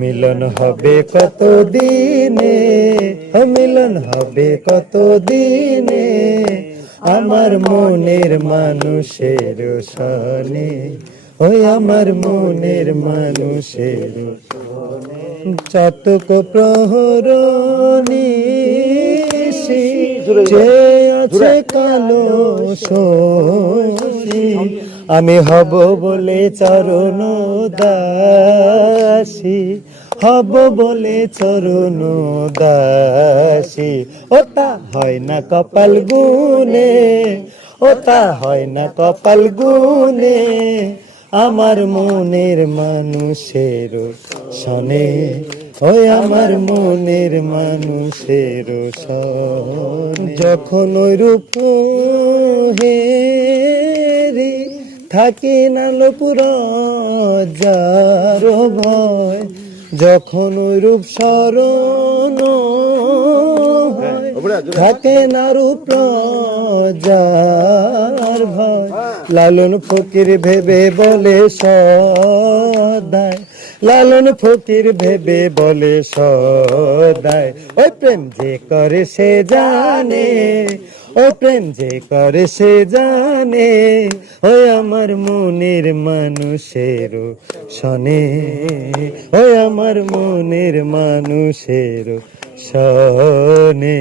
মিলন হবে কত দিনে, মিলন হবে কত দিনে, আমার মনের মানুষের সনে, ওই আমার মনের মানুষের চাতক প্রহরণী আছে কালো শোষী, আমি হব বলে চরণ দাসী, হব বলে চরণ দাসী। ওটা হয় না কপাল গুনে, ওটা হয় না কপাল গুনে, আমার মনের মানুষের সনে, ওই আমার মনের মানুষের সনে। যখন ওই রূপ হেরি থাকি না লোপুর যার ভয়, যখন ওই রূপ স্মরণ থাকে না রূপ যার ভয়, লালন ফকির ভেবে বলে সদায়, লালন ফকির ভেবে বলে সদায়, ওই প্রেম যে করে সে জানে, ও প্রেম যে করে সে জানে, ওই আমার মনের মানুষের সনে, ওই আমার মনের মানুষের সনে।